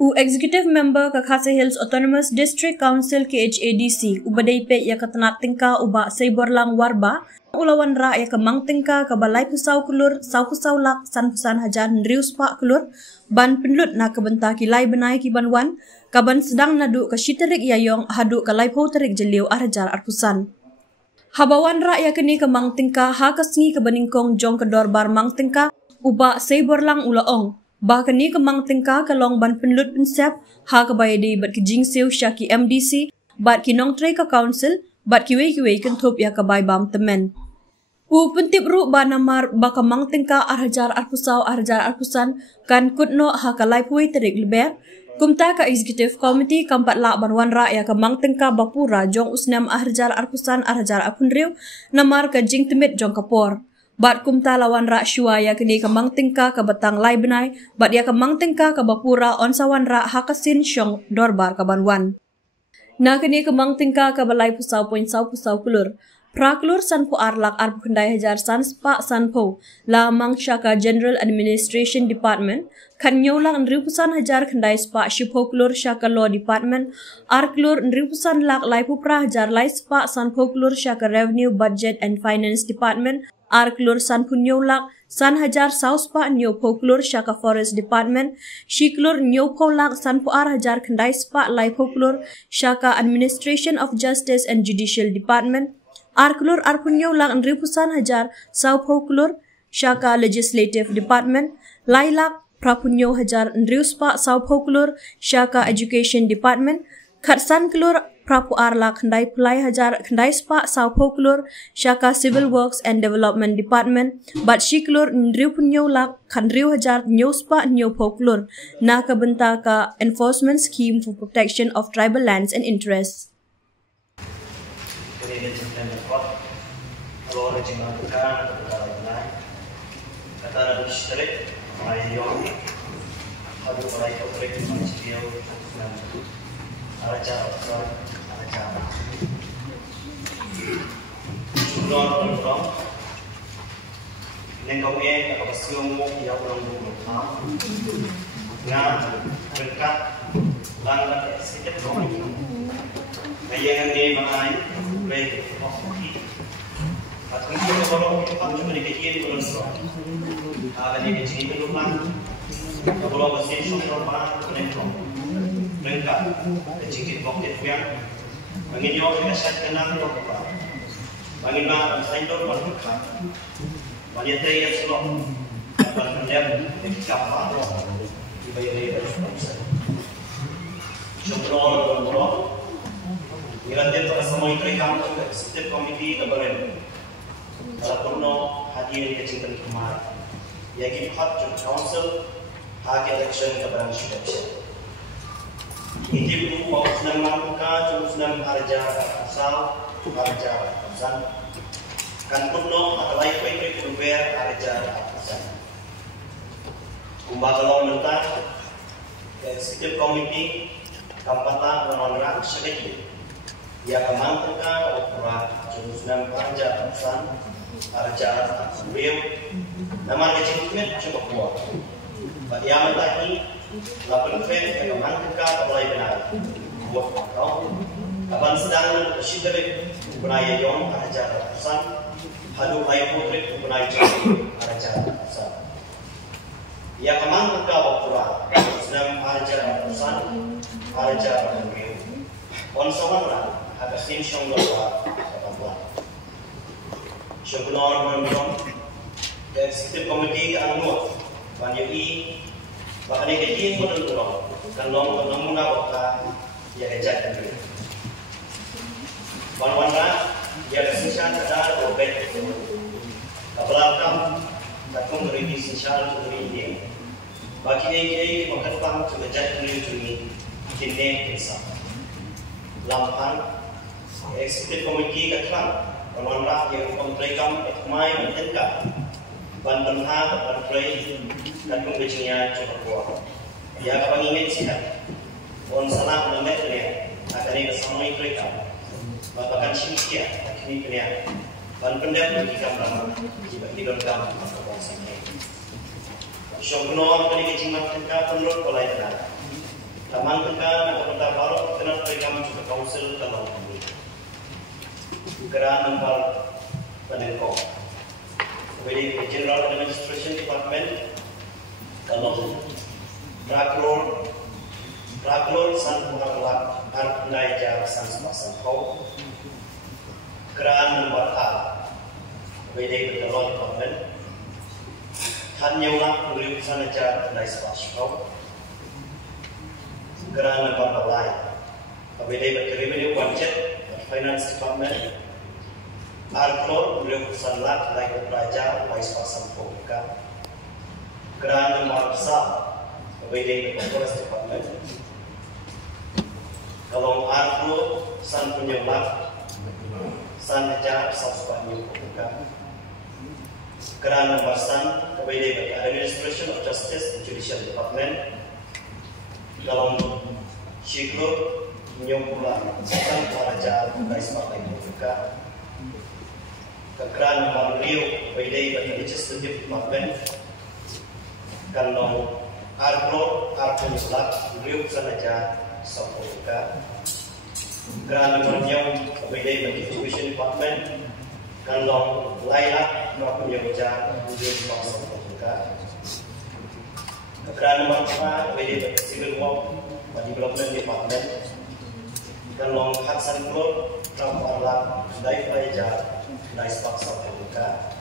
Executive Member ke Khasi Hills Autonomous District Council KHADC ubadai pe ya ketenat tingka uba Seiborlang Warba ulawan ra ya kemang tingka ke Balai Pusau Kelur Sau Pusau Lak San Pusan Hajan Rius Pak Kelur ban penlut na kebenta kilai benai kiban wan kaban sedang nadu ke Shiterik Yayong hadu ke Lai Terik Jeliu Arjar Arpusan Habawan ra ya kini kemang tingka ha kesngi ke Beningkong jong kedor bar mang tingka uba Seiborlang ulaong Bahkan ni kemang tingka ke long ban penlut pensiap ha ke bayadi bat ke jingsiu syaki MDC bat ki nong tray ke council bat ki wei kentup ya ke bay bam temen. Pentip ru ba namar ba kemang tingka arhajar arpusau arhajar arpusan kan kutno ha ke lai puai terik leber kumta ke executive committee kampat lak ban wan ra ya kemang tingka bapura jong usnam arhajar arpusan arhajar apunriu namar ke jing temit jong kapor. Bat kumta lawan rak syua ya kini kemang tingka ke betang lai benai, bat ya kemang tingka ke bapura on sawan rak hakasin syong dorbar ke banwan. Na kini kemang tingka ke Balai Pusau Poin Sau Pusau Kelur. Praklur Sanpo Arlak Arbu Kendai Hajar San Spa Sanpo, Lamang Syaka General Administration Department, kan nyolang Nri Pusan Hajar Kendai Spa Shipo Kelur Syaka Law Department, Arklur Nri Pusan Lak Lai Pupra Hajar Lai Spa Sanpo Kelur Syaka Revenue Budget and Finance Department, Arklur San Punyolak, San Hajar Sauspa Nyopo Kelur Syaka Forest Department, Shiklur Nyopo Lak San Puar Hajar Kendai Spa Lai Kelur Syaka Administration of Justice and Judicial Department, Arklur Arpunyolak Nri Pusan Hajar Saupo Kelur Syaka Legislative Department, Lailak Prapunyo Hajar Nri Spa Saupo Kelur Syaka Education Department, Khatsan Kelur Prapu Arlak Kendai Pelai Hajar Kendai Spa Saupo Kelur Syaka Civil Works and Development Department Bat Shiklur Ndriu Punyolak Kandriu Hajar Nyo Spa Nyopo Kelur Na Kabenta Ka Enforcement Scheme for Protection of Tribal Lands and Interests. Nengkau apa siung yang orang bukan ngam berkat langgar sedikit kau ini. Yang ini mengenai baik okey. Atau kita kalau kita cuma dikit belum selesai. Ada di sini belum lang. Kalau masih syukur orang nengkau berkat sedikit okey yang menginjau kita set kenal apa. Bagaimana saya itu berkat. Wanita yang selalu berpendam di kapal di bayi-bayi bersuara. Syukur Allah. Nirantir pada semua itu kami setiap komiti keberadaan. Walaupun hadir ke cinta kemarin, yakin hak council hak election keberadaan sudah. Ini pun mau senang melakukan, senang harga asal, harga asal. Kan puno atau lain baik berubah arja apasan. Kumbang kalau mentah, setiap komiti kampatan menolak sedikit. Ia kemantaukan ukuran jurusan arja apasan, arja real. Nama kecilnya cukup kuat. Bagi yang mentah ini, lapan fan yang kemantaukan mulai benar. Buat kau, kapan sedang bersyukur benaya yong arja apasan. Hadu Lai Terik mengenai arja asal. Ia kemang muka waktulah sedang arja pesan arja pemilu. Onsawanlah ada sinsyong luar kapal. Syukur menurut dan sistem komiti anu banyaki bahkan ini pun menurut kan nomuna waktu ia ejak pemilu. Wanwanlah ia sinsyang ada robek. Kapalakam takung dari sinsyang dari ini. Bagi ini mengatakan kerja ini kini bisa. Lampan eksekutif komiti katlang penolak yang memperikam ekmai mentingkat bantenha berplay dan pembecinya cukup kuat. Ya kapal ingin sihat. On salah menemetnya akan ini bersama mereka. Bahkan sinsia ini punya ban pendek di kamar di dalam kamar bangsa ini. Syukur kali kejimat kita penurut oleh benar. Taman Tengah Kota Baru kena peringam juga Council kalau ini. Geran nomor Penengkok. Jadi General Administration Department kalau Raklor San Pengarlak Arnai Jar San Sebasan Kau. Geran nomor A. Jadi General Department. Hanyaulah Pengurus Sana Jar Arnai Sebasan Kau. Kerana apa lain, apabila Revenue Budget, Finance Department, Arklor beliau pesanlah layak pelajar, Vice Pasang Pembuka. Kerana maksa, apabila Forest Department, kalau Arklor san penyebab, san ajar Sabsubanyu Pembuka. Kerana masan, apabila Administration of Justice and Judicial Department. Dalam syukur menyempurna bukan pelajar dari sebagai membuka kekeran membantu bagi legislative department kalau Arklor nyelak beliau saja membuka kekeran membantu bagi education department kalau Laila melakukan kerja beliau membuka Kerana manfaat bagi civil work development department dan long Hudson Road, Ramparla, Daifai Jar, Daispak Sabtuka.